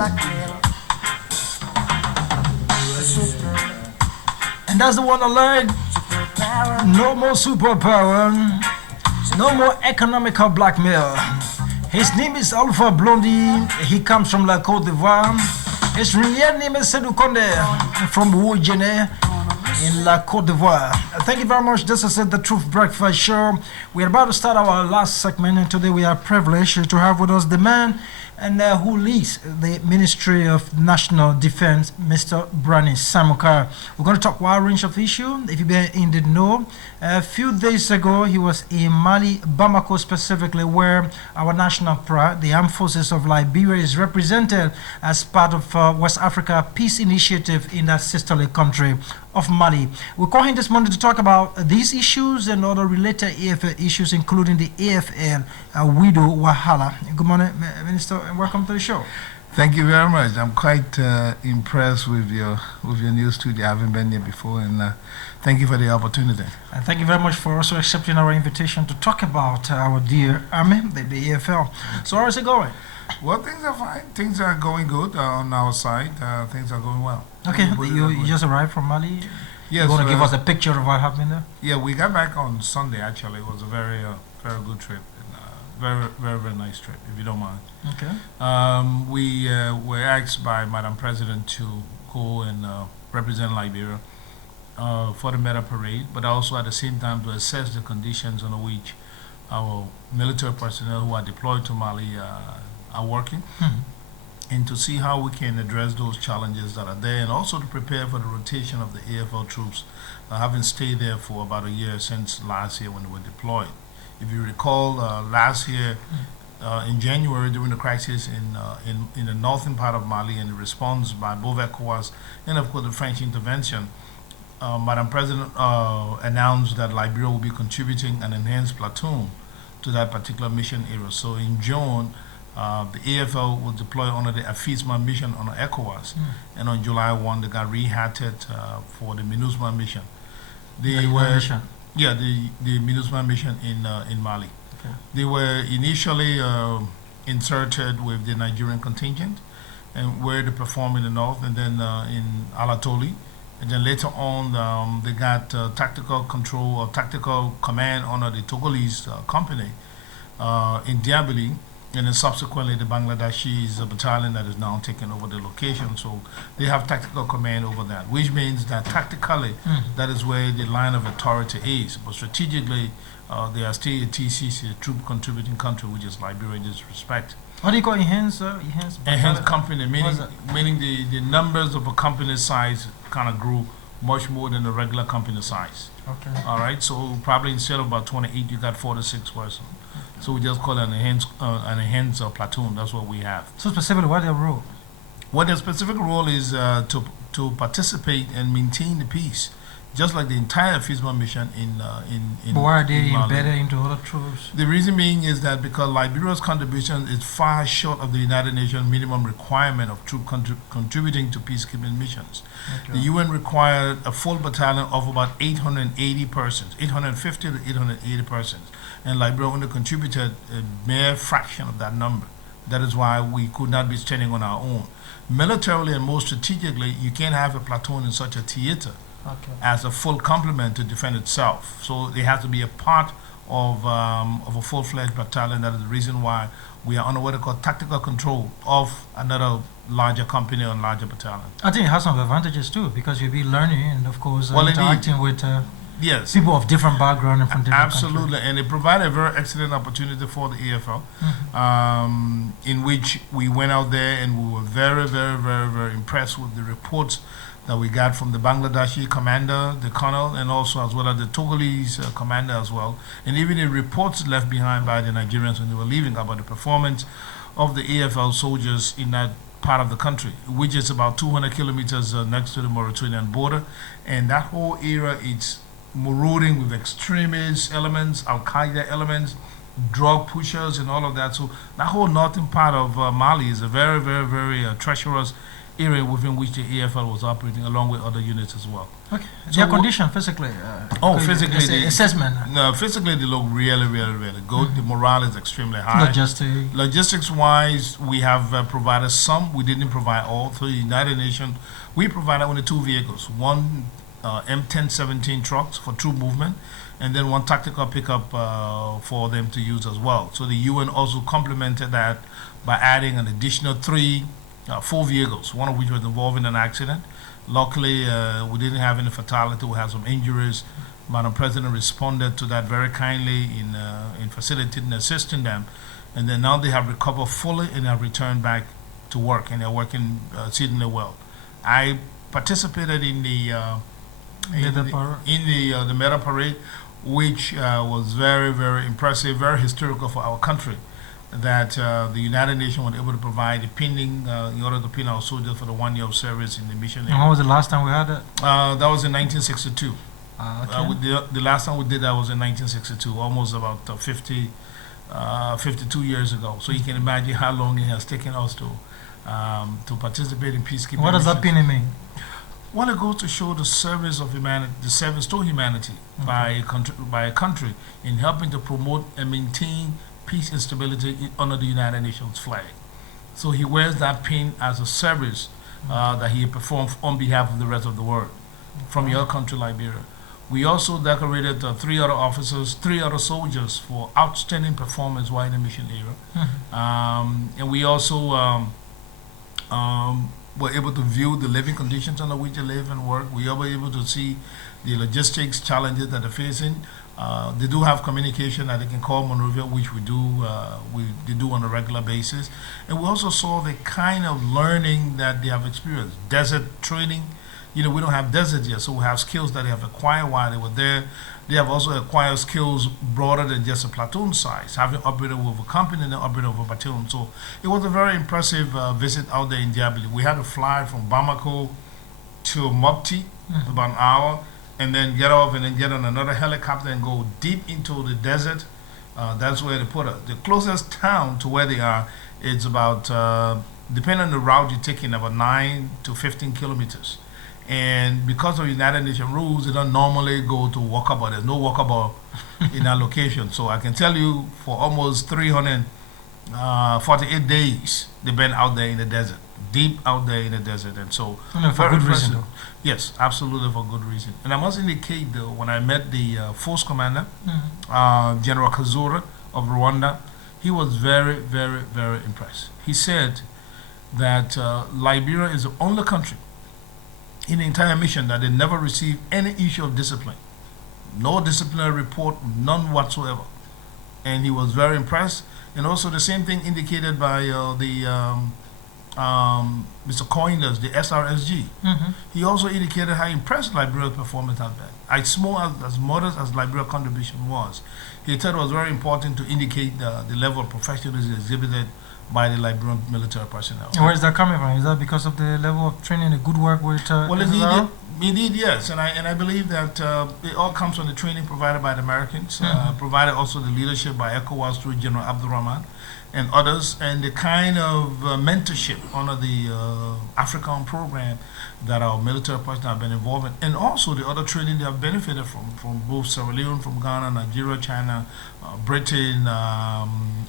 And that's the one alert. No more superpower. No more economical blackmail. His name is Alpha Blondie. He comes from La Côte d'Ivoire. His real name is Sedou Konde from Wojene in La Côte d'Ivoire. Thank you very much. This is The Truth Breakfast Show. We're about to start our last segment, and today we are privileged to have with us the man who leads the Ministry of National Defense, Mr. Brownie Samukai. We're going to talk a wide range of issues. If you didn't know, a few days ago he was in Mali, Bamako specifically, where our national pride, the Armed Forces of Liberia, is represented as part of West Africa Peace Initiative in that sisterly country of Mali. We're calling this morning to talk about these issues and other related AFL issues, including the AFL widow Wahala. Good morning, Minister, and welcome to the show. Thank you very much. I'm quite impressed with your new studio. I haven't been here before, and thank you for the opportunity. And thank you very much for also accepting our invitation to talk about our dear army, the AFL. So how is it going? Well, things are fine. Things are going good on our side. Things are going well. Okay, you just arrived from Mali? Yes. You want to give us a picture of what happened there? Yeah, we got back on Sunday, actually. It was a very good trip. And, very nice trip, if you don't mind. Okay. We were asked by Madam President to go and represent Liberia for the Meta Parade, but also at the same time to assess the conditions under which our military personnel who are deployed to Mali are working, and to see how we can address those challenges that are there, and also to prepare for the rotation of the AFL troops, having stayed there for about a year since last year when they were deployed. If you recall, last year in January during the crisis in the northern part of Mali, and the response by both ECOWAS and of course the French intervention, Madam President announced that Liberia will be contributing an enhanced platoon to that particular mission area. So in June, the AFL will deploy under the AFISMA mission on ECOWAS, and on July 1 they got rehatted for the MINUSMA mission. The MINUSMA mission in Mali. Okay. They were initially inserted with the Nigerian contingent, and where they performed in the north, and then in Alatoli, and then later on they got tactical control or tactical command under the Togolese company in Diaboli. And then subsequently, the Bangladeshi is a battalion that is now taking over the location. So they have tactical command over that, which means that tactically, that is where the line of authority is. But strategically, they are still a TCC, a troop contributing country, which is Liberia in this respect. What do you call enhanced? Enhanced company, meaning the numbers of a company size kind of grew much more than the regular company size. Okay. All right, so probably instead of about 28, you got 46 persons. So we just call it an enhanced platoon. That's what we have. So specifically, what is their role? What their specific role is to participate and maintain the peace, just like the entire FISMA mission in But why are they Mali. embedded into other troops? The reason being is that because Liberia's contribution is far short of the United Nations minimum requirement of troop contributing to peacekeeping missions. Okay. The UN required a full battalion of about 880 persons, 850 to 880 persons, and Liberia only contributed a mere fraction of that number. That is why we could not be standing on our own. Militarily and most strategically, you can't have a platoon in such a theater as a full complement to defend itself. So it has to be a part of a full-fledged battalion. That is the reason why we are under what they call tactical control of another larger company or larger battalion. I think it has some advantages too, because you'll be learning and of course interacting with yes, people of different background and from different absolutely, countries. and it provided a very excellent opportunity for the AFL, in which we went out there and we were very impressed with the reports that we got from the Bangladeshi commander, the colonel, and also as well as the Togolese commander as well, and even the reports left behind by the Nigerians when they were leaving about the performance of the AFL soldiers in that part of the country, which is about 200 kilometers next to the Mauritanian border, and that whole area is marauding with extremist elements, Al-Qaeda elements, drug pushers and all of that. So that whole northern part of Mali is a very treacherous area within which the AFL was operating, along with other units as well. Okay. So Their wha- condition physically. Physically, assessment. no, physically they look really, really, really good. The morale is extremely high. Logistic. Logistics-wise, we have provided some. We didn't provide all. Through the United Nations, we provided only 2 vehicles: one M1017 trucks for troop movement, and then one tactical pickup for them to use as well. So the UN also complemented that by adding an additional 3 full vehicles, one of which was involved in an accident. Luckily, we didn't have any fatality. We had some injuries. Madam President responded to that very kindly in facilitating and assisting them. And then now they have recovered fully and have returned back to work, and they're working exceedingly well. I participated in the the medal parade, which was very, very impressive, very historical for our country. That the United Nations was able to provide the pinning in order to pin our soldiers for the 1 year of service in the mission. And when was the last time we had that? That was in 1962. Okay. The last time we did that was in 1962, almost about 52 years ago. So you can imagine how long it has taken us to participate in peacekeeping. What does that missions. pinning mean? Well, it goes to show the service of humanity, the service to humanity by a country in helping to promote and maintain peace and stability under the United Nations flag. So he wears that pin as a service that he performed on behalf of the rest of the world from your country, Liberia. We also decorated 3 other officers, 3 other soldiers for outstanding performance while in the mission era. And we also were able to view the living conditions under which they live and work. We were able to see the logistics challenges that they're facing. They do have communication that they can call Monrovia, which we do on a regular basis. And we also saw the kind of learning that they have experienced. Desert training, we don't have desert yet, so we have skills that they have acquired while they were there. They have also acquired skills broader than just a platoon size, having operated with a company and then operated with a platoon. So it was a very impressive visit out there in Diabli. We had to fly from Bamako to Mopti, about an hour, and then get off and then get on another helicopter and go deep into the desert. That's where they put us. The closest town to where they are is about, depending on the route you're taking, about 9 to 15 kilometers. And because of United Nations rules, they don't normally go to walkabout. There's no walkabout in our location. So I can tell you for almost 348 days, they've been out there in the desert, deep out there in the desert. And so, For good reason, though. Yes, absolutely for good reason. And I must indicate, though, when I met the force commander, General Kazura of Rwanda, he was very, very, very impressed. He said that Liberia is the only country in the entire mission that they never received any issue of discipline. No disciplinary report, none whatsoever. And he was very impressed. And also the same thing indicated by Mr. Coinders, the SRSG. He also indicated how impressed Liberia's performance had been. As modest as Liberia's contribution was, he thought it was very important to indicate the level of professionalism exhibited by the Liberian military personnel. And where is that coming from? Is that because of the level of training, the good work with Well, SSR? indeed, yes. And I believe that it all comes from the training provided by the Americans, provided also the leadership by ECOWAS through General Abdurrahman and others, and the kind of mentorship under the African program that our military personnel have been involved in, and also the other training they have benefited from both Sierra Leone, from Ghana, Nigeria, China, Britain,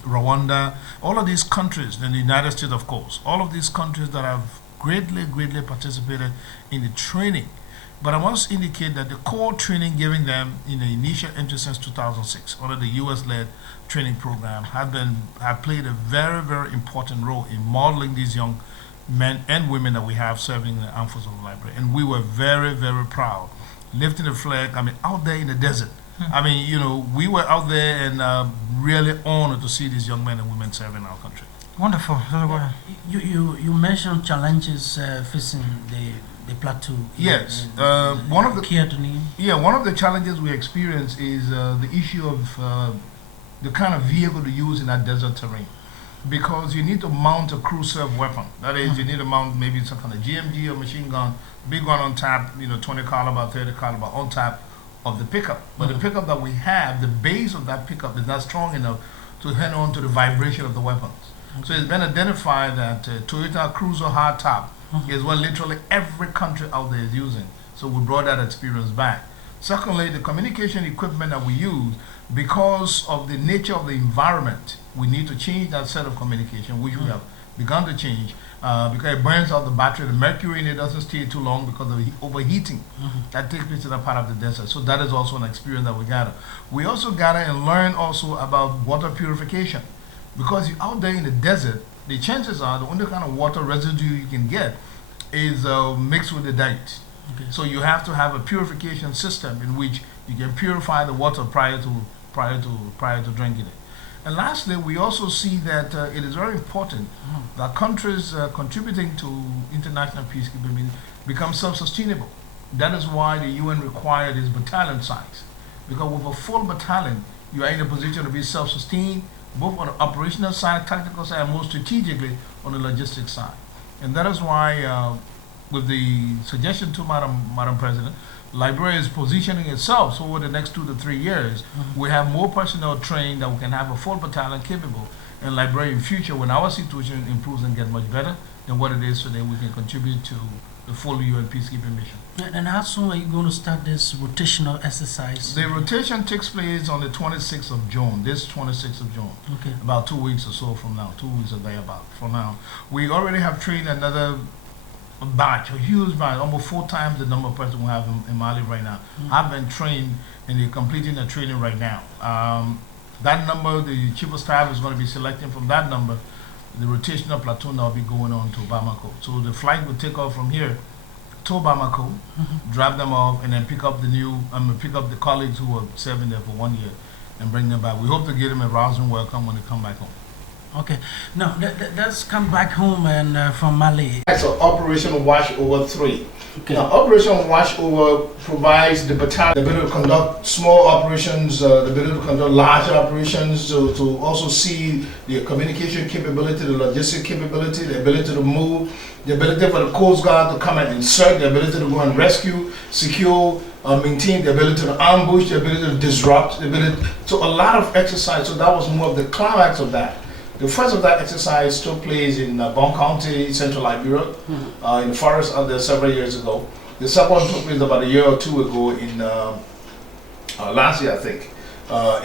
Rwanda, all of these countries, and the United States, of course, all of these countries that have greatly, greatly participated in the training. But I must indicate that the core training given them in the initial entry since 2006 under the U.S.-led training program have played a very, very important role in modeling these young men and women that we have serving in the armed forces of Liberia. And we were very, very proud, lifting the flag, out there in the desert. We were out there and really honored to see these young men and women serving our country. Wonderful. You mentioned challenges facing the plateau. Yes. One of the challenges we experience is the issue of the kind of vehicle to use in that desert terrain. Because you need to mount a crew-serve weapon. That is, you need to mount maybe some kind of GMG or machine gun, big one on top, 20 caliber, 30 caliber on top of the pickup. But the pickup that we have, the base of that pickup is not strong enough to hang on to the vibration of the weapons. So it's been identified that Toyota Cruiser hardtop is what literally every country out there is using. So we brought that experience back. Secondly, the communication equipment that we use, because of the nature of the environment, we need to change that set of communication, which we have begun to change, because it burns out the battery. The mercury in it doesn't stay too long because of the overheating that takes place in that part of the desert. So that is also an experience that we gather. We also gather and learn also about water purification, because you're out there in the desert, the chances are the only kind of water residue you can get is mixed with the dirt. Okay. So you have to have a purification system in which you can purify the water prior to drinking it. And lastly, we also see that it is very important that countries contributing to international peacekeeping become self-sustainable. That is why the UN required is battalion size, because with a full battalion, you are in a position to be self-sustained, both on the operational side, tactical side, and more strategically on the logistics side. And that is why, with the suggestion to Madam President, Liberia is positioning itself so over the next 2 to 3 years, we have more personnel trained that we can have a full battalion capable in Liberia in future when our situation improves and gets much better than what it is today. We can contribute to the full UN peacekeeping mission. And how soon are you going to start this rotational exercise? The rotation takes place on the 26th of June, this 26th of June. Okay. About 2 weeks or so from now, 2 weeks or thereabout from now. We already have trained another batch, a huge batch, almost 4 times the number of persons we have in Mali right now. Have been trained and they're completing the training right now. That number, the chief of staff is going to be selecting from that number the rotational platoon that will be going on to Bamako. So the flight will take off from here to Bamako, drop them off, and then pick up the colleagues who are serving there for 1 year and bring them back. We hope to give them a rousing welcome when they come back home. Okay. Now, let's come back home and from Mali. So Operation Wash Over 3. Okay. Now, Operation Wash Over provides the battalion the ability to conduct small operations, the ability to conduct larger operations, to also see the communication capability, the logistic capability, the ability to move, the ability for the Coast Guard to come and insert, the ability to go and rescue, secure, maintain, the ability to ambush, the ability to disrupt, the ability. So a lot of exercise. So that was more of the climax of that. The first of that exercise took place in Bon County, Central Liberia, in the forest out there several years ago. The second one took place about a year or two ago in last year, I think,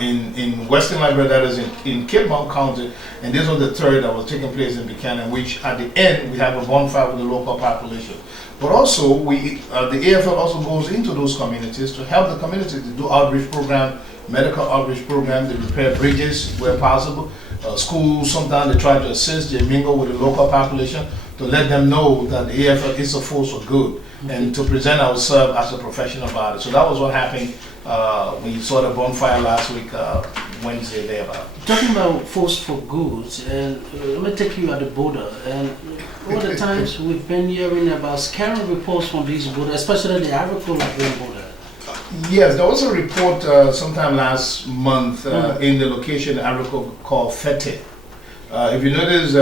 in Western Liberia, that is in Cape Bon County, and this was the third that was taking place in Buchanan, which at the end we have a bonfire with the local population. But also, the AFL also goes into those communities to help the community to do outreach program, medical outreach program, to repair bridges where possible. Schools, sometimes they try to assist, they mingle with the local population to let them know that the AFL is a force for good and to present ourselves as a professional body. So that was what happened when you saw the bonfire last week, Wednesday, there about. Talking about force for good, and let me take you at the border. And over the times we've been hearing about scary reports from these borders, especially the Ivory Coast border. Yes, there was a report sometime last month in the location called Fete. If you notice,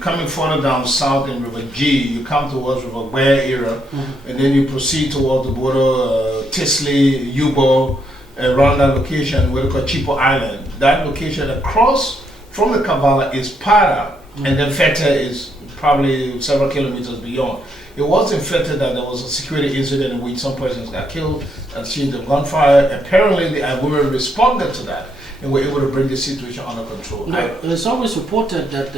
coming further down south in River G, you come towards River Ware area, and then you proceed towards the border, Tisley, Yubo, around that location, what they call Chipo Island. That location across from the Kavala is Para, and then Fete is probably several kilometers beyond. It was infected that there was a security incident in which some persons got killed and seen the gunfire. Apparently, the Ivorian responded to that and were able to bring the situation under control. It's always reported that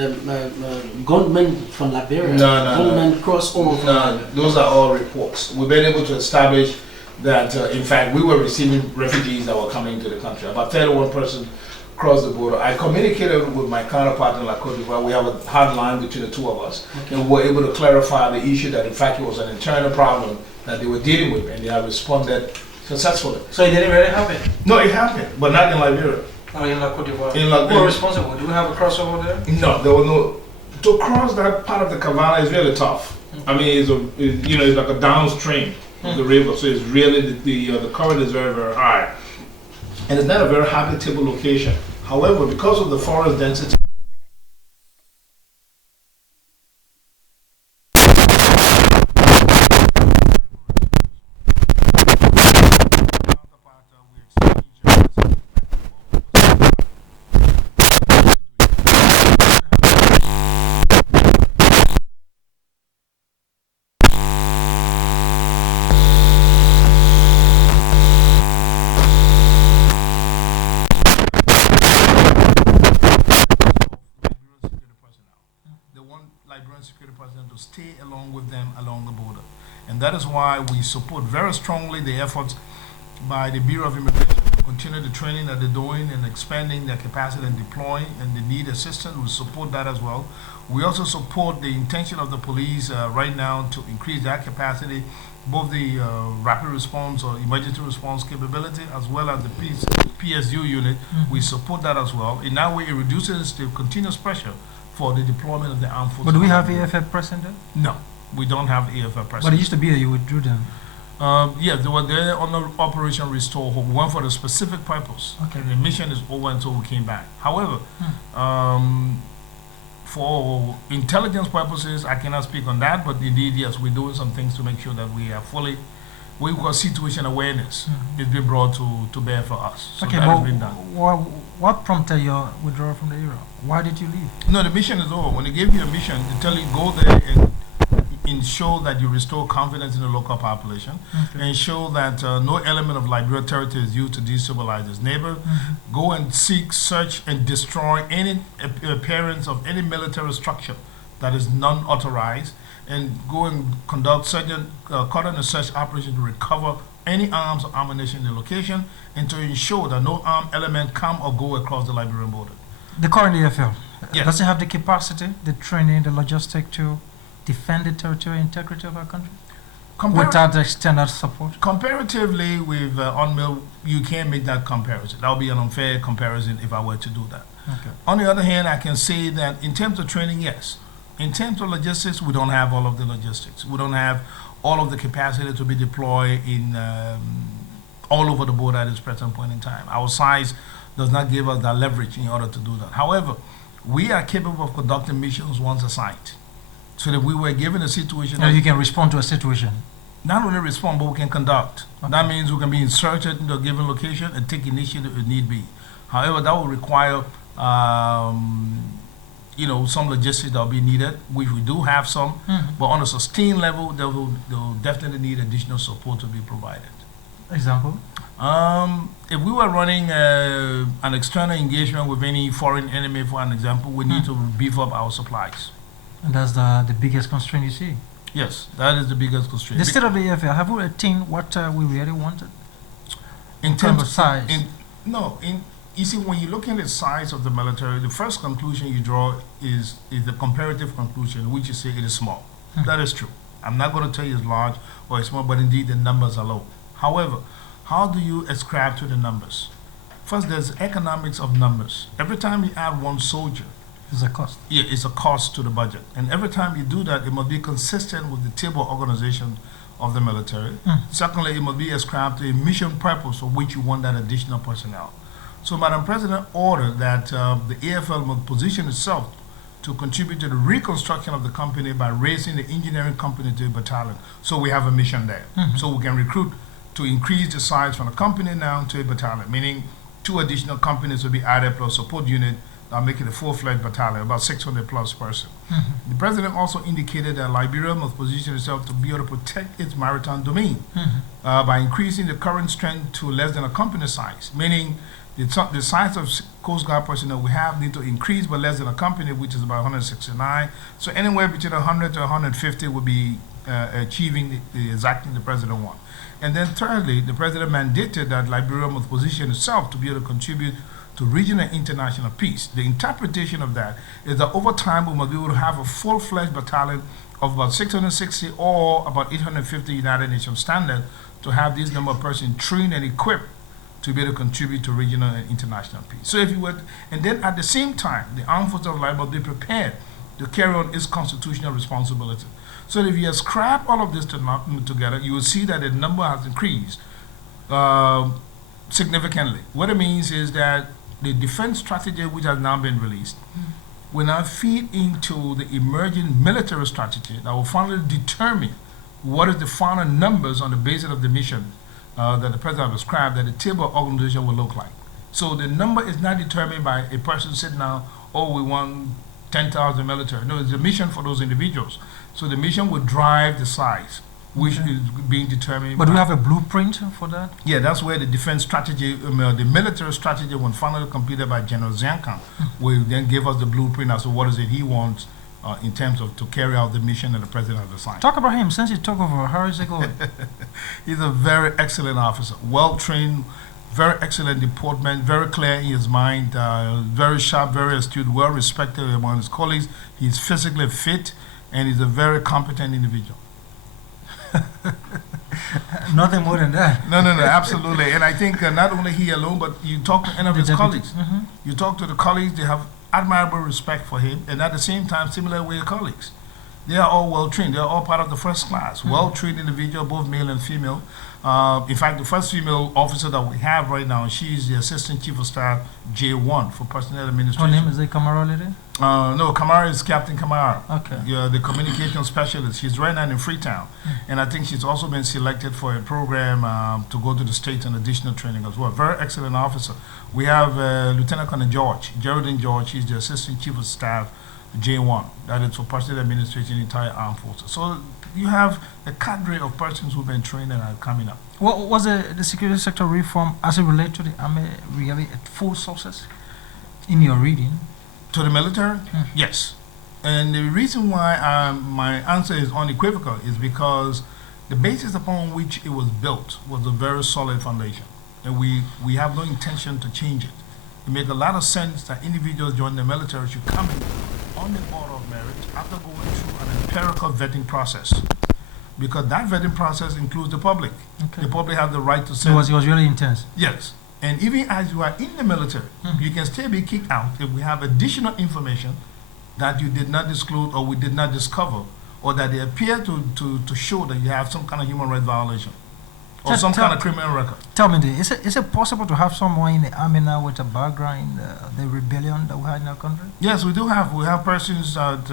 gunmen from Liberia, gunmen cross over. No, those are all reports. We've been able to establish that, in fact, we were receiving refugees that were coming into the country. About 31 persons crossed the border. I communicated with my counterpart in La Côte d'Ivoire. We have a hard line between the two of us, and we were able to clarify the issue that, in fact, it was an internal problem that they were dealing with, and they have responded successfully. So it didn't really happen? No, it happened, but not in Liberia. Oh, in La Côte d'Ivoire. Who were responsible? Do we have a crossover there? No, there was no. To cross that part of the Kavala is really tough. I mean, it's like a downstream of the river, so it's really the current is very, very high. And it's not a very habitable location. However, because of the forest density, want Liberian security personnel to stay along with them along the border. And that is why we support very strongly the efforts by the Bureau of Immigration to continue the training that they're doing and expanding their capacity and deploying, and they need assistance. We support that as well. We also support the intention of the police right now to increase their capacity, both the rapid response or emergency response capability as well as the PSU unit. We support that as well. In that way, it reduces the continuous pressure for the deployment of the armed forces. But do we have AFF present there? No, we don't have AFF present. But it used to be that you withdrew them. Yeah, they were there on the Operation Restore Hope. We went for the specific purpose. Okay. And the mission is over until we came back. However, for intelligence purposes, I cannot speak on that, but indeed, yes, we're doing some things to make sure that we are fully, we got situation awareness. It's been brought to bear for us. So Okay, that but has been done. what prompted your withdrawal from the area? Why did you leave? No, the mission is over. When they gave you a mission, they tell you go there and ensure that you restore confidence in the local population, ensure that no element of Liberia territory is used to destabilize its neighbor, go and seek, search, and destroy any appearance of any military structure that is non-authorized, and go and conduct certain cordon and search operations to recover any arms or ammunition in the location, and to ensure that no armed element come or go across the Liberian border. The current AFL, Yes. does it have the capacity, the training, the logistic to defend the territorial integrity of our country without external support? Comparatively with UNMIL, you can't make that comparison. That would be an unfair comparison if I were to do that. Okay. On the other hand, I can say that in terms of training, yes. In terms of logistics, we don't have all of the logistics. We don't have all of the capacity to be deployed in all over the board at this present point in time. Our size does not give us that leverage in order to do that. However, we are capable of conducting missions once assigned. So that we were given a situation Now that you can respond to a situation. not only respond, but we can conduct. Okay. That means we can be inserted into a given location and take initiative if need be. However, that will require, some logistics that will be needed, which we do have some, but on a sustained level, they will definitely need additional support to be provided. Example? If we were running an external engagement with any foreign enemy, for an example, we need to beef up our supplies. And that's the biggest constraint you see. Yes, that is the biggest constraint. The state of the AFL, have we attained what we really wanted? In terms of size? You see, when you look at the size of the military, the first conclusion you draw is the comparative conclusion, which you say it is small. That is true. I'm not going to tell you it's large or it's small, but indeed the numbers are low. However, how do you ascribe to the numbers? First, there's economics of numbers. Every time you add one soldier, It's a cost. yeah, it's a cost to the budget. And every time you do that, it must be consistent with the table organization of the military. Secondly, it must be ascribed to a mission purpose for which you want that additional personnel. So, Madam President ordered that the AFL must position itself to contribute to the reconstruction of the company by raising the engineering company to a battalion. So we have a mission there. So we can recruit to increase the size from a company now to a battalion, meaning 2 additional companies will be added plus support unit. That'll make it a full-fledged battalion, about 600 plus person. The president also indicated that Liberia must position itself to be able to protect its maritime domain by increasing the current strength to less than a company size, meaning the size of Coast Guard personnel we have need to increase but less than a company, which is about 169. So anywhere between 100 to 150 would be achieving exactly the president wants. And then thirdly, the president mandated that Liberia must position itself to be able to contribute to regional and international peace. The interpretation of that is that over time we must be able to have a full-fledged battalion of about 660 or about 850 United Nations standard to have this number of persons trained and equipped to be able to contribute to regional and international peace. So if you would, and then at the same time, the armed forces of Liberia must be prepared to carry on its constitutional responsibility. So if you ascribe all of this together, you will see that the number has increased significantly. What it means is that the defense strategy which has now been released will now feed into the emerging military strategy that will finally determine what is the final numbers on the basis of the mission that the president has described that the table organization will look like. So the number is not determined by a person sitting down, oh, we want 10,000 military. No, it's a mission for those individuals. So the mission will drive the size, which is being determined. But do we have a blueprint for that? Yeah, that's where the defense strategy, the military strategy, when finally completed by General Zankan, will then give us the blueprint as to what is it he wants in terms of to carry out the mission that the president has assigned. Talk about him since he took over. How is it going? He's a very excellent officer, well trained, very excellent deportment, very clear in his mind, very sharp, very astute, well respected among his colleagues. He's physically fit, and he's a very competent individual. Nothing more than that. No, absolutely. And I think not only he alone, but you talk to any of his colleagues. You talk to the colleagues, they have admirable respect for him, and at the same time, similar with your colleagues. They are all well trained. They are all part of the first class, well trained individual, both male and female. In fact, the first female officer that we have right now, she is the Assistant Chief of Staff J1 for Personnel Administration. Her name is Kamara Lady? No, Kamara is Captain Kamara. Okay. Yeah, the communication specialist. She's right now in Freetown. And I think she's also been selected for a program to go to the States and additional training as well. Very excellent officer. We have Lieutenant Colonel George, Geraldine George. He's the Assistant Chief of Staff J1. That is for Personnel Administration, entire armed forces. So you have a cadre of persons who've been trained and are coming up. What was the security sector reform as it relates to the army really at full success in your reading? To the military? Yes. And the reason why my answer is unequivocal is because the basis upon which it was built was a very solid foundation. And we have no intention to change it. It makes a lot of sense that individuals joining the military should come in on the order of merit after going through an empirical vetting process. Because that vetting process includes the public. Okay. The public have the right to say. It was really intense. Yes. And even as you are in the military, you can still be kicked out if we have additional information that you did not disclose or we did not discover, or that they appear to show that you have some kind of human rights violation or some kind of criminal record. Tell me this, is it possible to have someone in the army now with a background in the rebellion that we had in our country? Yes, we do have. We have persons that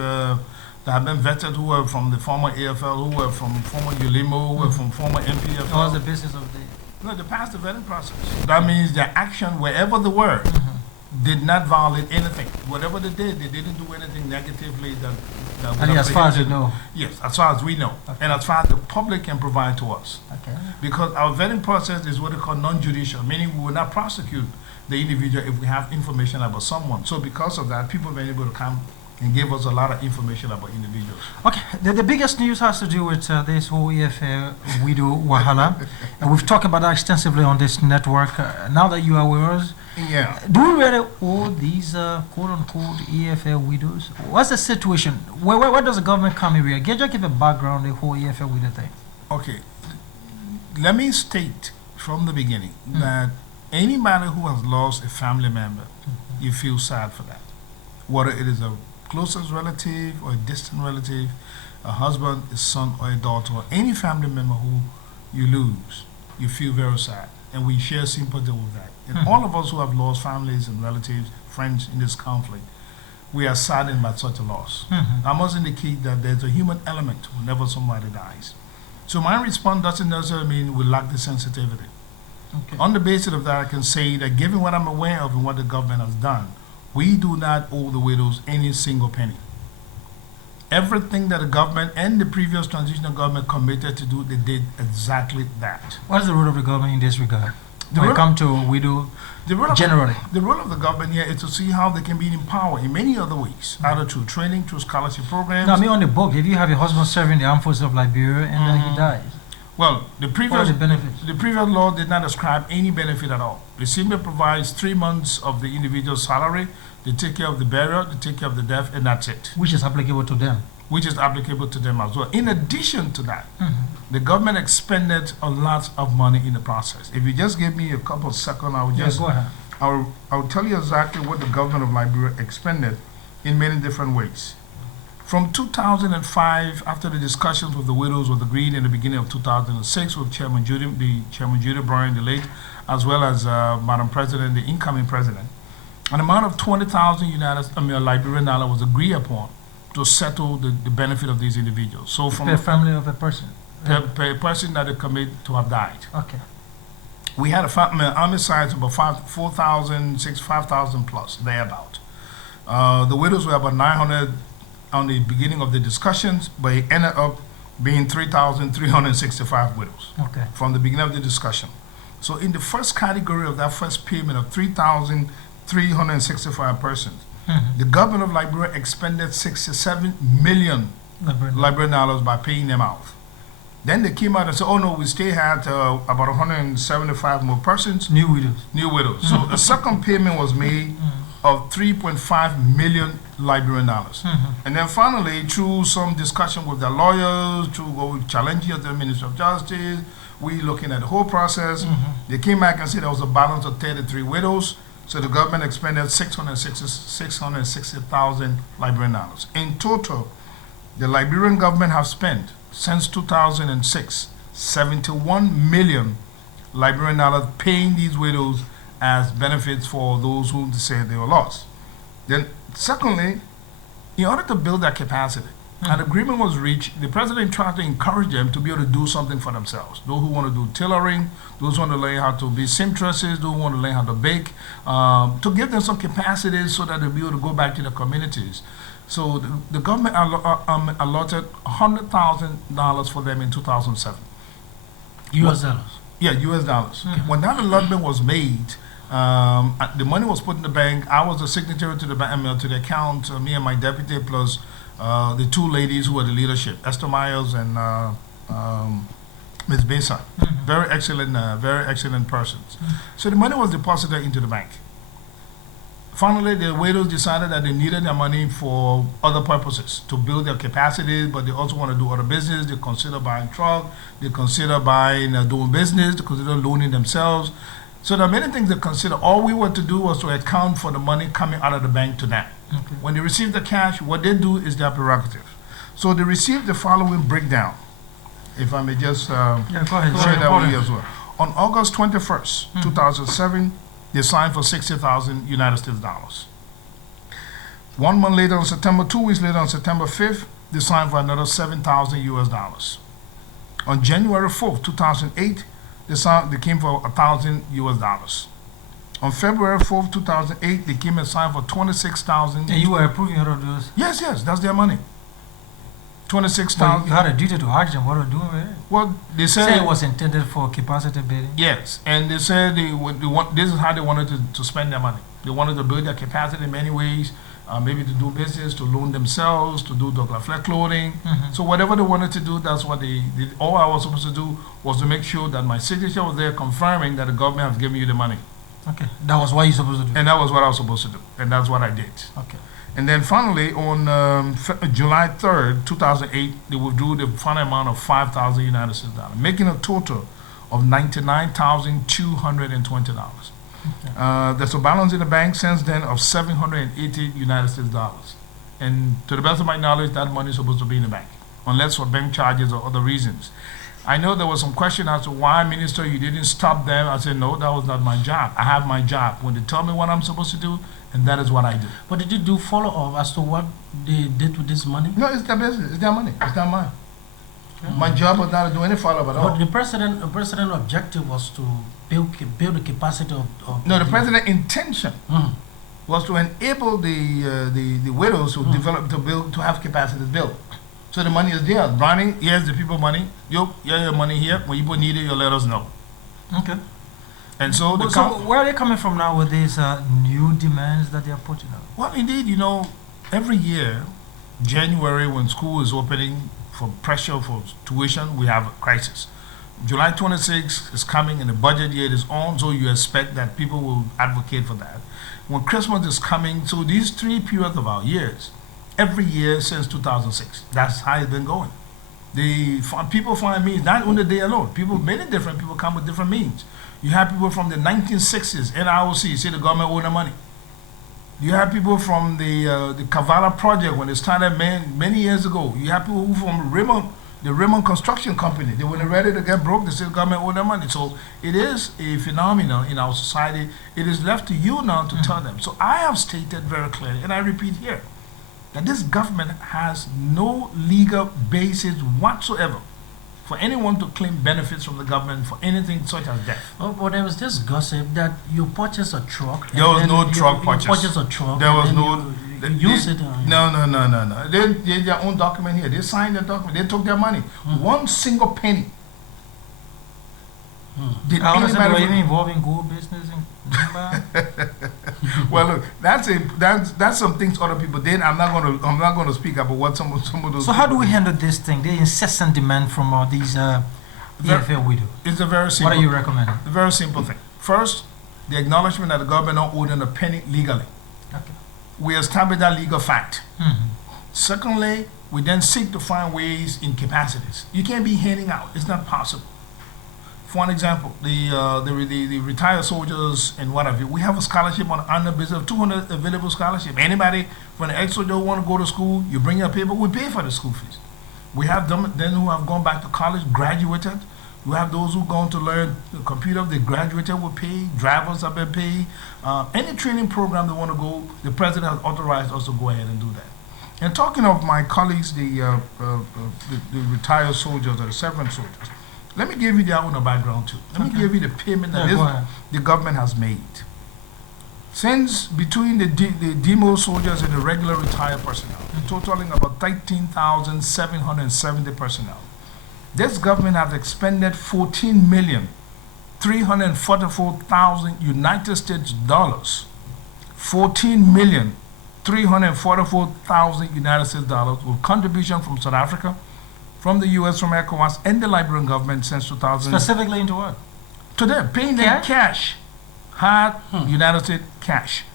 have been vetted who are from the former AFL, who are from former ULIMO, who are from former MPFL. What was the basis of the... No, they passed the vetting process. That means their action, wherever they were, did not violate anything. Whatever they did, they didn't do anything negatively that And as far as you know? Yes, as far as we know. Okay. And as far as the public can provide to us. Okay. Because our vetting process is what they call non-judicial, meaning we will not prosecute the individual if we have information about someone. So because of that, people have been able to come and give us a lot of information about individuals. Okay, the biggest news has to do with this whole EFA widow Wahala. And we've talked about that extensively on this network. Now that you are with us, Yeah. do we really owe these quote-unquote EFA widows? What's the situation? Where does the government come in here? Just give a background on the whole EFA widow thing. Okay. Let me state from the beginning that anybody who has lost a family member, you feel sad for that. Whether it is a closest relative or a distant relative, a husband, a son, or a daughter, or any family member who you lose, you feel very sad. And we share sympathy with that. And all of us who have lost families and relatives, friends in this conflict, we are saddened by such a loss. I must indicate that there's a human element whenever somebody dies. So my response doesn't necessarily mean we lack the sensitivity. Okay. On the basis of that, I can say that given what I'm aware of and what the government has done, we do not owe the widows any single penny. Everything that the government and the previous transitional government committed to do, they did exactly that. What is the role of the government in this regard? The When it role- comes to widow, The role of generally. the role of the government here is to see how they can be empowered in many other ways, either through training, through scholarship programs. No, I mean on the book, if you have your husband serving the armed forces of Liberia and then he dies, Well, the what are previous the benefits? the previous law did not ascribe any benefit at all. It simply provides 3 months of the individual's salary. They take care of the burial, they take care of the death, and that's it, Which is applicable to them. which is applicable to them as well. In addition to that, the government expended a lot of money in the process. If you just give me a couple of seconds, I will Yeah, just go ahead. I'll tell you exactly what the government of Liberia expended in many different ways. From 2005, after the discussions with the widows was agreed in the beginning of 2006 with Chairman Judy Brownie, the late, as well as Madam President, the incoming president, an amount of 20,000 Liberian dollar was agreed upon to settle the benefit of these individuals. So from Per family of a person. per person that they commit to have died. Okay. We had a army size of about 4,000, 5,000 plus, thereabout. The widows were about 900 on the beginning of the discussions, but it ended up being 3,365 widows Okay. from the beginning of the discussion. So in the first category of that first payment of 3,365 persons, The government of Liberia expended 67 million Liberian dollars by paying them out. Then they came out and said, oh no, we still had about 175 more persons. New widows. New widows. So a second payment was made of 3.5 million Liberian dollars. And then finally, through some discussion with the lawyers, through challenging of the Minister of Justice, we looking at the whole process, they came back and said there was a balance of 33 widows. So the government expended 660,000 Liberian dollars. In total, the Liberian government have spent since 2006 71 million Liberian dollars paying these widows as benefits for those who say they were lost. Then, secondly, in order to build that capacity, an agreement was reached. The president tried to encourage them to be able to do something for themselves. Those who want to do tailoring, those who want to learn how to be seamstresses, those who want to learn how to bake, to give them some capacity so that they'll be able to go back to the communities. So the government allotted $100,000 for them in 2007. US dollars. Yeah, US dollars. When that allotment was made, the money was put in the bank. I was the signatory to the to the account. Me and my deputy plus the two ladies who were the leadership, Esther Miles and Ms. Besa. Very excellent persons. So the money was deposited into the bank. Finally, the widows decided that they needed their money for other purposes, to build their capacity, but they also want to do other business. They consider buying truck, they consider buying, doing business, they consider loaning themselves. So there are many things they consider. All we want to do was to account for the money coming out of the bank to them. When they receive the cash, what they do is their prerogative. So they received the following breakdown. If I may just Go ahead. share that with you as well. On August 21st, 2007, they signed for 60,000 United States dollars. 1 month later, on September, 2 weeks later, on September 5th, they signed for another 7,000 US dollars. On January 4th, 2008, they came for 1,000 US dollars. On February 4th, 2008, they came and signed for 26,000. And you were approving all of those? Yes, that's their money. Well, 26,000. you had a duty to ask them what they're doing with it. Well, they Say said it was intended for capacity building. yes, and they said they want. This is how they wanted to spend their money. They wanted to build their capacity in many ways, maybe to do business, to loan themselves, to do Douglas Fleck clothing. So whatever they wanted to do, that's what they did. All I was supposed to do was to make sure that my signature was there, confirming that the government has given you the money, Okay, that was what you're supposed to do. and that was what I was supposed to do, and that's what I did. Okay. And then finally, on July 3rd, 2008, they withdrew the final amount of 5,000 United States dollars, making a total of $99,220. There's a balance in the bank since then of 780 United States dollars. And to the best of my knowledge, that money is supposed to be in the bank, unless for bank charges or other reasons. I know there was some question as to why, Minister, you didn't stop them. I said, no, that was not my job. I have my job. When they tell me what I'm supposed to do, and that is what I do. But did you do follow-up as to what they did with this money? No, it's their business. It's their money. It's not mine. My job was not to do any follow-up at all. But the president objective was to build the capacity of No, the president's intention was to enable the widows to develop, to have capacity built. So the money is there. Brownie, here's the people money. Here's your money here. When you need it, you let us know. Okay. And so the So where are they coming from now with these new demands that they're putting up? well, indeed, every year, January when school is opening, for pressure for tuition, we have a crisis. July 26th is coming and the budget year is on, so you expect that people will advocate for that. When Christmas is coming, so these 3 periods of our years, every year since 2006, that's how it's been going. People find means, not on the day alone. Many different people come with different means. You have people from the 1960s, NIOC, say the government owed them money. You have people from the Kavala project when it started many years ago. You have people who from the Raymond Construction Company. They were ready to get broke. They said the government owed them money. So it is a phenomenon in our society. It is left to you now to tell them. So I have stated very clearly, and I repeat here, that this government has no legal basis whatsoever for anyone to claim benefits from the government for anything such as death. Oh, but there was this gossip that you purchased a truck. There was no truck purchase. You purchased a truck. There was and no. You use it. No. They their own document here. They signed the document. They took their money. One single penny. Did I understand they were anybody? even involved in gold business in Mumbai. Well, look, that's some things other people did. I'm not gonna speak about what some of those. So how do people we did. handle this thing? The incessant demand from these EFL widows. It's a very simple. What are you recommending? A very simple thing. First, the acknowledgement that the government not owing a penny legally. Okay. We establish that legal fact. Mhm. Secondly, we then seek to find ways in capacities. You can't be handing out. It's not possible. For an example, the retired soldiers and what have you, we have a scholarship on the basis of 200 available scholarship. Anybody from the ex-soldier who want to go to school, you bring your paper, we pay for the school fees. We have them then who have gone back to college, graduated. We have those who gone to learn the computer, they graduated, we pay. Drivers have been paid. Any training program they want to go, the president has authorized us to go ahead and do that. And talking of my colleagues, the retired soldiers or the servant soldiers, let me give you their own background too. Let me give you the payment that Yeah, go ahead. the government has made. Since between the demo soldiers and the regular retired personnel, totaling about 13,770 personnel, this government has expended 14,344,000 United States dollars. 14,344,000 United States dollars with contribution from South Africa, from the U.S., from ECOWAS, and the Liberian government since 2000. Specifically into what? To them, paying them cash, hard United States cash.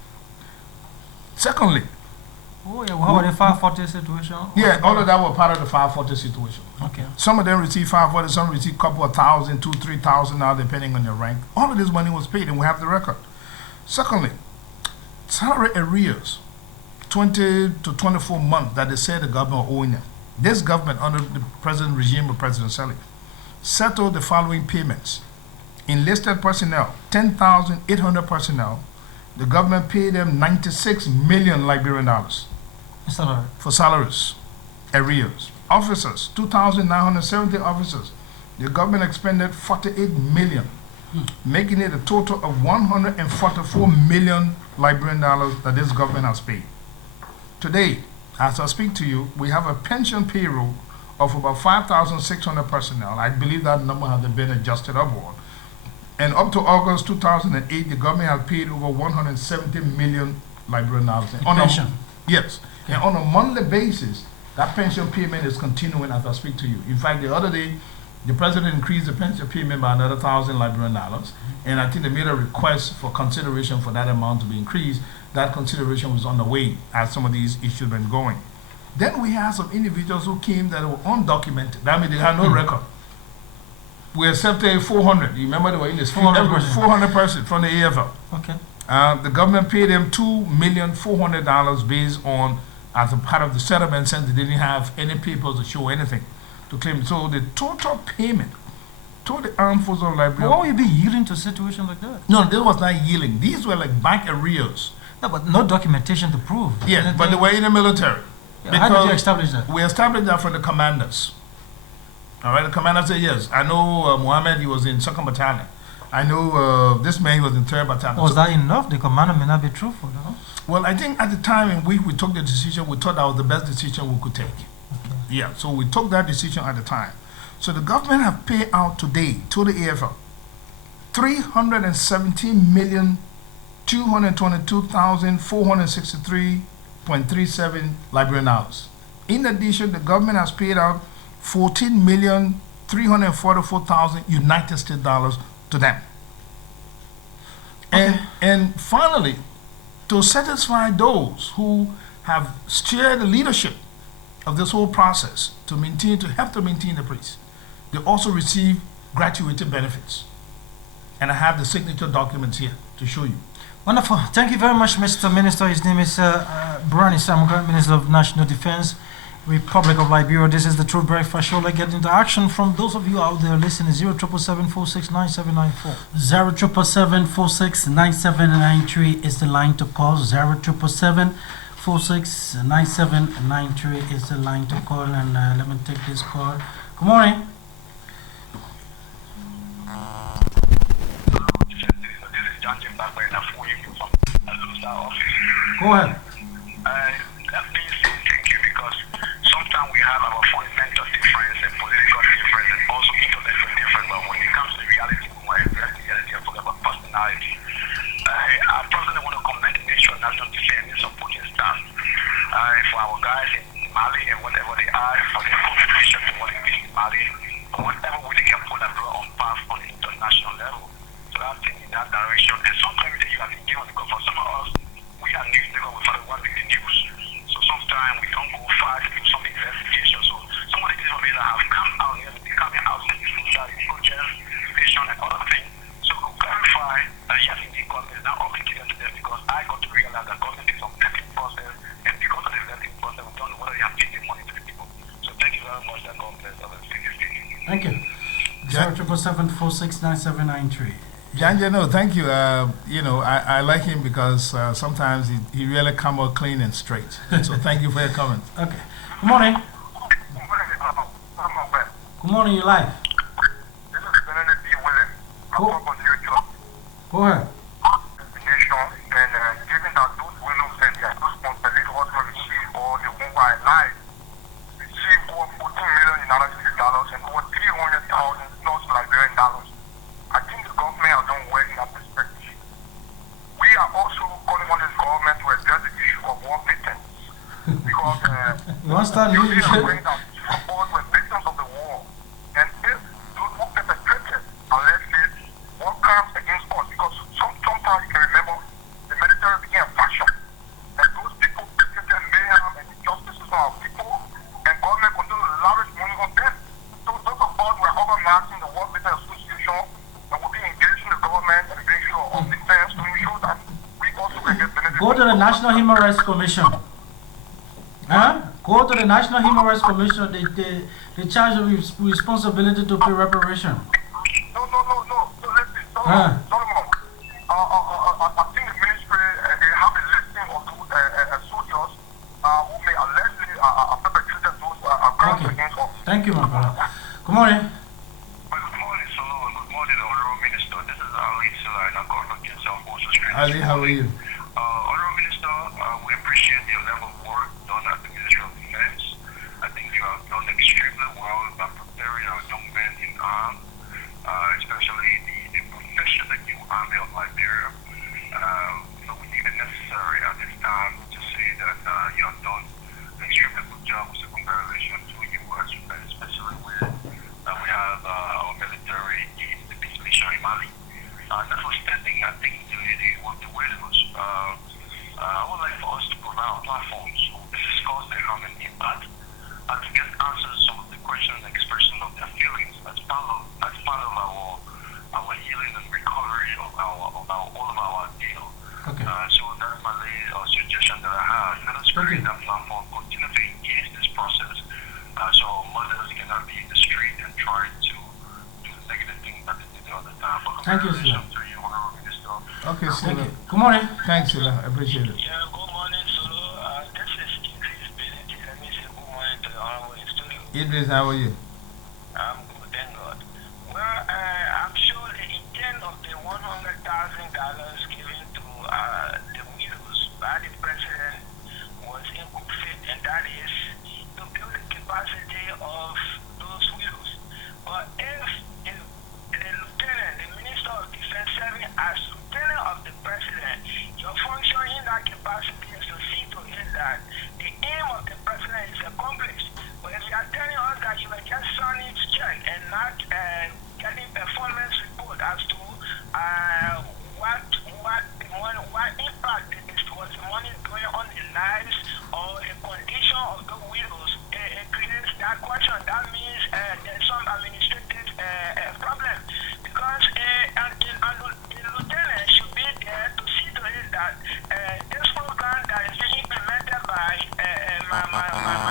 Secondly, Oh yeah, how about the 540 situation? yeah, all of that were part of the 540 situation. Okay. Some of them received 540, some received a couple of thousand, 2,000, 3,000 now, depending on your rank. All of this money was paid, and we have the record. Secondly, salary arrears, 20 to 24 months that they said the government owing them. This government, under the present regime of President Saleh, settled the following payments. Enlisted personnel, 10,800 personnel, the government paid them 96 million Liberian dollars Salary. for salaries, arrears. Officers, 2,970 officers, the government expended 48 million, making it a total of 144 million Liberian dollars that this government has paid. Today, as I speak to you, we have a pension payroll of about 5,600 personnel. I believe that number has been adjusted upward. And up to August 2008, the government has paid over 170 million Liberian dollars. Pension. Yes. And on a monthly basis, that pension payment is continuing as I speak to you. In fact, the other day, the president increased the pension payment by another 1,000 Liberian dollars. And I think they made a request for consideration for that amount to be increased. That consideration was on the way as some of these issues have been going. Then we had some individuals who came that were undocumented. That means they had no record. We accepted 400. You remember they were in this 400 person from the AFL. Okay. The government paid them $2,400,000 based on, as a part of the settlement, since they didn't have any papers to show anything to claim. So the total payment to the armed forces of Liberia. Why would you be yielding to a situation like that? No, this was not yielding. These were like bank arrears. No, but no documentation to prove. Yes, anything. but they were in the military. Yeah, how did you establish that? We established that from the commanders. All right, the commander said, yes, I know Mohammed, he was in 2nd Battalion. I know this man, he was in 3rd Battalion. Was that enough? The commander may not be truthful, no? Well, I think at the time in which we took the decision, we thought that was the best decision we could take. Okay. Yeah, so we took that decision at the time. So the government have paid out today to the AFL 317,222,463.37 Liberian dollars. In addition, the government has paid out 14,344,000 United States dollars to them. And finally, to satisfy those who have shared the leadership of this whole process to help to maintain the peace, they also receive gratuity benefits. And I have the signature documents here to show you. Wonderful. Thank you very much, Mr. Minister. His name is Brownie Samukai, Minister of National Defense, Republic of Liberia. This is the True Breakfast Show. Let's get into action from those of you out there listening. 0777-469794. 0777-469793 is the line to call. 0777-469793 is the line to call. And let me take this call. Good morning. Go ahead. Thank you, because sometimes we have our fundamental difference and political difference and also intellectual difference, but when it comes to reality, we want to address the reality and talk about personality. I personally want to commend the very much, and God bless. Have a good day. Thank you. 077469793. Janja, no, thank you. I like him because sometimes he really come out clean and straight. So thank you for your comment. Okay. Good morning. Good morning, you live. This is Benedict B. William. I'm Cool. from New York. Go ahead. The nation, and given that those widows and their responsibility also receive all the mobile life, receive over 14 million United States dollars and over 300,000 plus Liberian dollars. I think the government has done well in that perspective. We are also calling on this government to address the issue of war victims. Because You want to start you new? see the way that support were victims of the war. And if those who perpetrated allegedly war crimes against us, because sometimes you can remember the military became a faction. And those people perpetrated mayhem and injustices on our people, and government continued to lavish money on them. So those of us were organizing the War Victims Association and will be engaging the government and the issue of defense to ensure that we also can get benefits. Go to the National Human Rights Commission. Huh? Go to the National Human Rights Commission. They charge you with responsibility to pay reparation. No. So listen, Ah. Solomon. I think the ministry they have a listing of those soldiers who may allegedly perpetrated those crimes Okay. against us. Thank you, my brother. Good morning. Good morning, Solomon. Good morning, Honorable Minister. This is Ali Silla, and I'm calling from South Coastal Street. Ali, how are you? Honorable Minister, we appreciate your level of work done at the Ministry of Defense. I think you have done extremely well by preparing our young men in arms, especially the professional new army of Liberia. We think it's necessary at this time to say that you have done an extremely good job. So congratulations to you, especially when we have our military in the peace mission in Mali. Notwithstanding, I think the widows, I would like for us to provide platforms to discuss the harm and impact and to get answers to some of the questions and expression of their feelings as part of our healing and recovery of all of our deal. Okay. So that's my suggestion that I have. Let us create that platform, continue to engage this process, so mothers cannot be in the street and try to do the negative things that they did all the time. But Thank you, sir. congratulations to you, Honorable Minister. Okay, Thank Sila. you. Good morning. Thanks, Sila. I appreciate it. Yeah, good morning, Solo. This is Idris Benedict. Let me say good morning to the Honorable in studio. Idris, how are you? I'm good, thank God. Well, I'm sure the intent of the $100,000 given to the widows by the president was in good faith, and that is to build the capacity of those widows. But if the lieutenant, the Minister of Defense, serving as lieutenant of the president, your function in that capacity is to see to it that the aim of the president is accomplished. But if you are telling us that you are just signing check and not getting performance report as to what impact was the money going on the lives or the condition of the widows, it creates that question. That means there's some administrative problem, because the lieutenant should be there to see to it that this program that is being implemented by my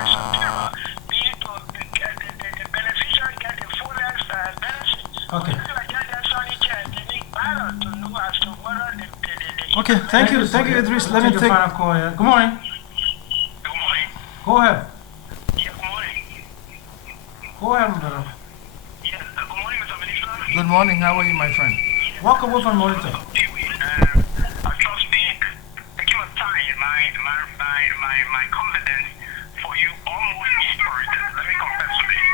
superior be to get the beneficiary get the fullest benefit. Okay. Okay, Thank you, Idris. Let me take final call here. Good morning. good morning. Go ahead. Yeah, good morning. Go ahead, my brother. Yeah, good morning, Mr. Minister. Good morning. How are you, my friend? Welcome with a monitor. Trust me, taking my time, my confidence for you almost evaporated. Let me confess today.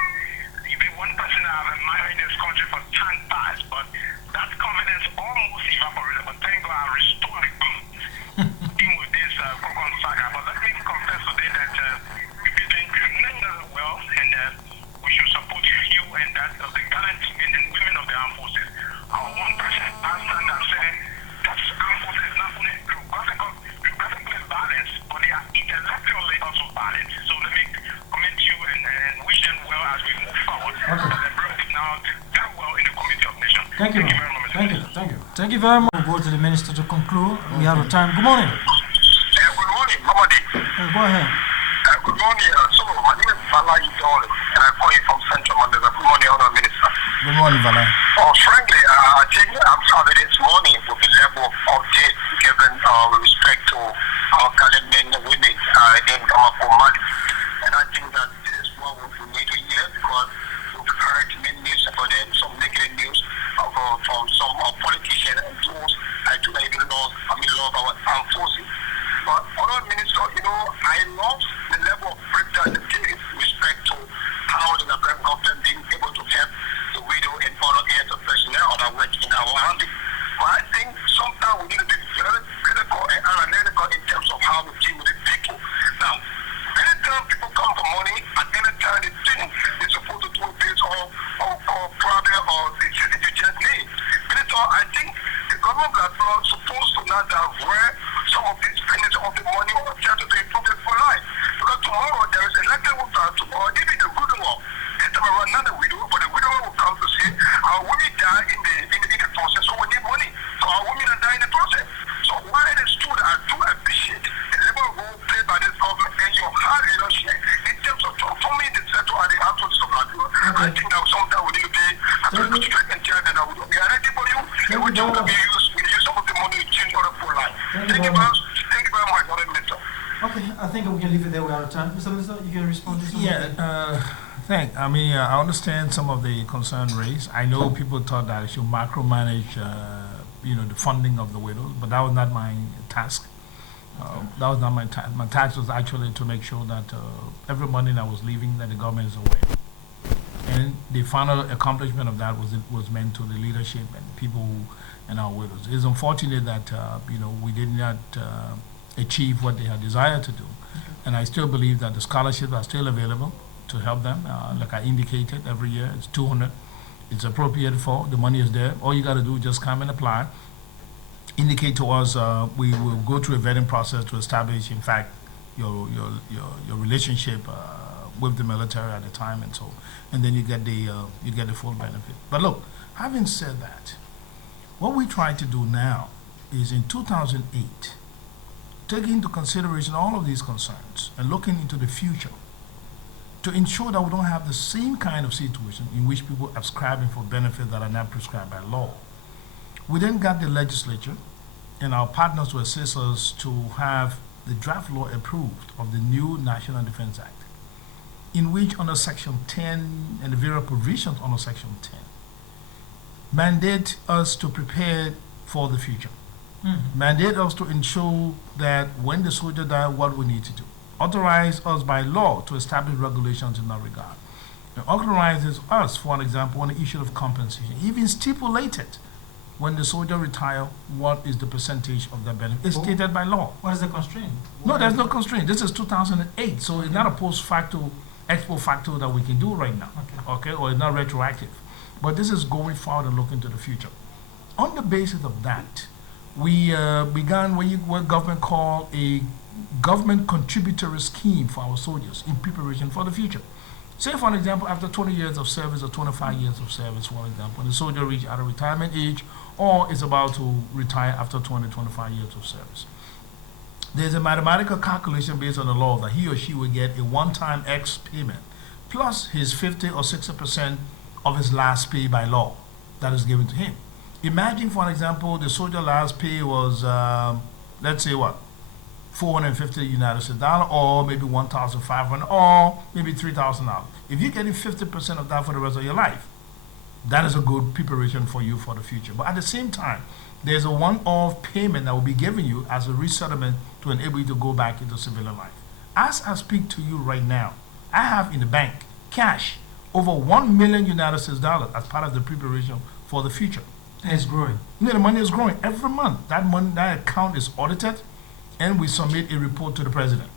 You've been one person that I've admired in this country for time past, but that confidence almost evaporated. But thank God I restored it dealing with this Kokon saga. But let me confess today that you've been doing tremendously well, and we should support you and that of the gallant men and women of the armed forces. Our one person last time that said that armed forces is not only geographically balanced, but they are intellectually also balanced. So let me commend you and wish them well as we move forward. Okay. And they brought now very well in the Committee of Nations. Thank you, Thank you man. very much. Thank you. Thank you. Thank you very much. We'll go to the minister to conclude. We have the time. Good morning. Good morning, Mamadi. Go ahead. Good morning. So, my name is Fala Idol, and I on, Vala. Oh, frankly, I think I'm having this morning with the level of update given with respect to our current men and women in Mali. And I think that this is what we need to hear because we've heard many news about them, some negative news from some politicians and those I do not even know, love our armed forces. But other minister, I love the level of breakdown they give with respect to how the Liberian government being able to help the widow and other areas of personnel that work in our army. But I think sometimes we need to be very critical and analytical in terms of how we deal with the people. Now, anytime people come for money, at any time they think they're supposed to do it based on problem or the you just need. Minister, I think the government is supposed to not where some of these pennies of the money or try to improve it for life. Because tomorrow there is elected woman tomorrow, even the good one. This time around, not the widow, but the widow will come to say, our women die in the process, so we need money. So our women are dying in the process. So why it is true that I do appreciate the level role played by this government and your hard leadership in terms of transforming the sector and the outputs of Nigeria. I think that sometimes we need to be to try and tell them that we are ready for you, and we do we use some of the money to change other poor life. Thank you very much, Honorable Minister. Okay, I think we can leave it there. We're out of time. Mr. Minister, you can respond to some of that. I understand some of the concern raised. I know people thought that I should macro-manage, the funding of the widows, but that was not my task. That was not my task. My task was actually to make sure that every money that was leaving, that the government is aware. And the final accomplishment of that was meant to the leadership and people and our widows. It's unfortunate that we did not achieve what they had desired to do, and I still believe that the scholarships are still available to help them. Like I indicated, every year it's 200. It's appropriated for. The money is there. All you got to do is just come and apply. Indicate to us. We will go through a vetting process to establish, in fact, your relationship with the military at the time, and then you get the full benefit. But look, having said that, what we try to do now is in 2008, taking into consideration all of these concerns and looking into the future to ensure that we don't have the same kind of situation in which people are subscribing for benefits that are not prescribed by law. We then got the legislature and our partners to assist us to have the draft law approved of the new National Defense Act, in which under Section 10 and the various provisions under Section 10 mandate us to prepare for the future. Mandate us to ensure that when the soldier dies, what we need to do. Authorize us by law to establish regulations in that regard. It authorizes us, for an example, on the issue of compensation, even stipulated when the soldier retires, what is the percentage of that benefit? It's stated by law. What is the constraint? No, there's no constraint. This is 2008, so it's not a post facto, ex post facto that we can do right now. Okay, or it's not retroactive. But this is going forward and looking to the future. On the basis of that, we began what government called a government contributory scheme for our soldiers in preparation for the future. Say, for an example, after 20 years of service or 25 years of service, for example, the soldier reaches out of retirement age or is about to retire after 20, 25 years of service. There's a mathematical calculation based on the law that he or she will get a one-time X payment plus his 50 or 60% of his last pay by law that is given to him. Imagine, for example, the soldier last pay was, let's say what, $450 United States dollar, or maybe $1,500, or maybe $3,000. If you're getting 50% of that for the rest of your life, that is a good preparation for you for the future. But at the same time, there's a one-off payment that will be given you as a resettlement to enable you to go back into civilian life. As I speak to you right now, I have in the bank cash over $1 million United States dollars as part of the preparation for the future. And it's growing. The money is growing every month. That account is audited, and we submit a report to the president.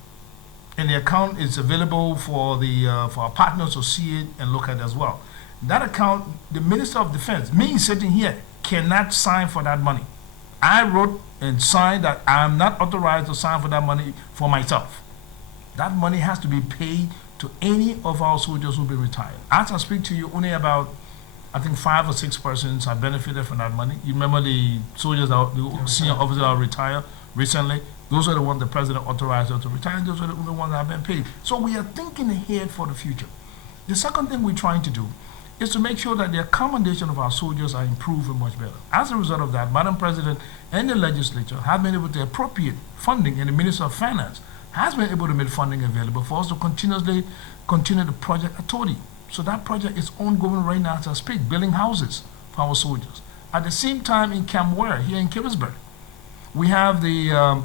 And the account is available for our partners to see it and look at it as well. That account, the Minister of Defense, me sitting here, cannot sign for that money. I wrote and signed that I am not authorized to sign for that money for myself. That money has to be paid to any of our soldiers who've been retired. As I speak to you, only about, I think 5 or 6 persons have benefited from that money. You remember the soldiers, the senior officers that retired recently? Those are the ones the president authorized us to retire, and those are the only ones that have been paid. So we are thinking ahead for the future. The second thing we're trying to do is to make sure that the accommodation of our soldiers are improved and much better. As a result of that, Madam President and the legislature have been able to appropriate funding, and the Minister of Finance has been able to make funding available for us to continuously continue the project Authority. So that project is ongoing right now as I speak, building houses for our soldiers. At the same time, in Camp Ware, here in Kingsbury, we have the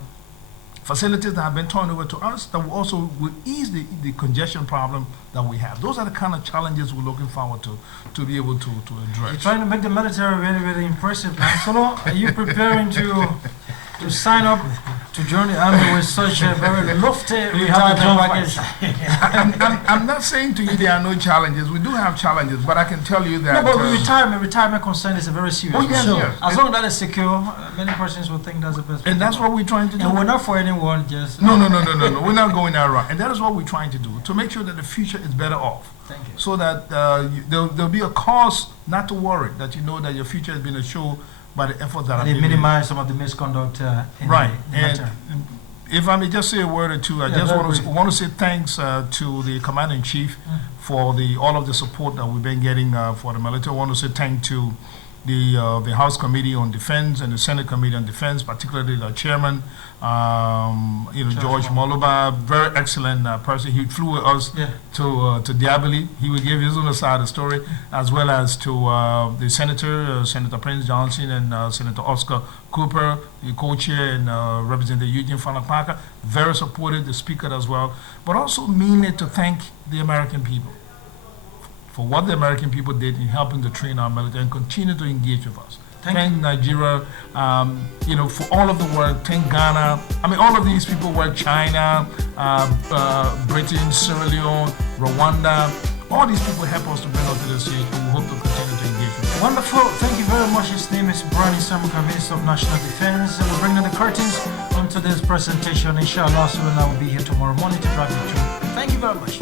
facilities that have been turned over to us that will also will ease the congestion problem that we have. Those are the kind of challenges we're looking forward to be able to address. You're trying to make the military very, very impressive, man. Solo, are you preparing to sign up to join the army with such a very lofty retirement package? I'm not saying to you there are no challenges. We do have challenges, but I can tell you that. No, but retirement concern is a very serious. Oh, yes, issue. yes. As long as that is secure, many persons will think that's the best. And that's what we're trying to do. And we're not for anyone, just. No. We're not going that route. And that is what we're trying to do, to make sure that the future is better off. Thank you. So that there'll be a cause not to worry, that you know that your future has been assured by the efforts that are They being made. minimize some of the misconduct in Right. the And matter. if I may just say a word or two, I Yeah, just very want to say thanks to the Commander-in-Chief for all of the support that we've been getting for the military. I want to say thanks to the House Committee on Defense and the Senate Committee on Defense, particularly the chairman, George Moluba, very excellent person. He flew with us to Diaboli. He will give his own side of the story, as well as to the Senator, Senator Prince Johnson, and Senator Oscar Cooper, the co-chair, and Representative Eugene Falakpaka, very supportive, the Speaker as well, but also mainly to thank the American people for what the American people did in helping to train our military and continue to engage with us. Thank Nigeria, for all of the work. Thank Ghana. I mean, all of these people work. China, Britain, Sierra Leone, Rwanda. All these people help us to bring us to this stage, and we hope to continue to engage with them. Wonderful. Thank you very much. His name is Brownie Samukai, Minister of National Defense. And we're bringing the curtains on today's presentation. Inshallah, soon I will be here tomorrow morning to drive you through. Thank you very much.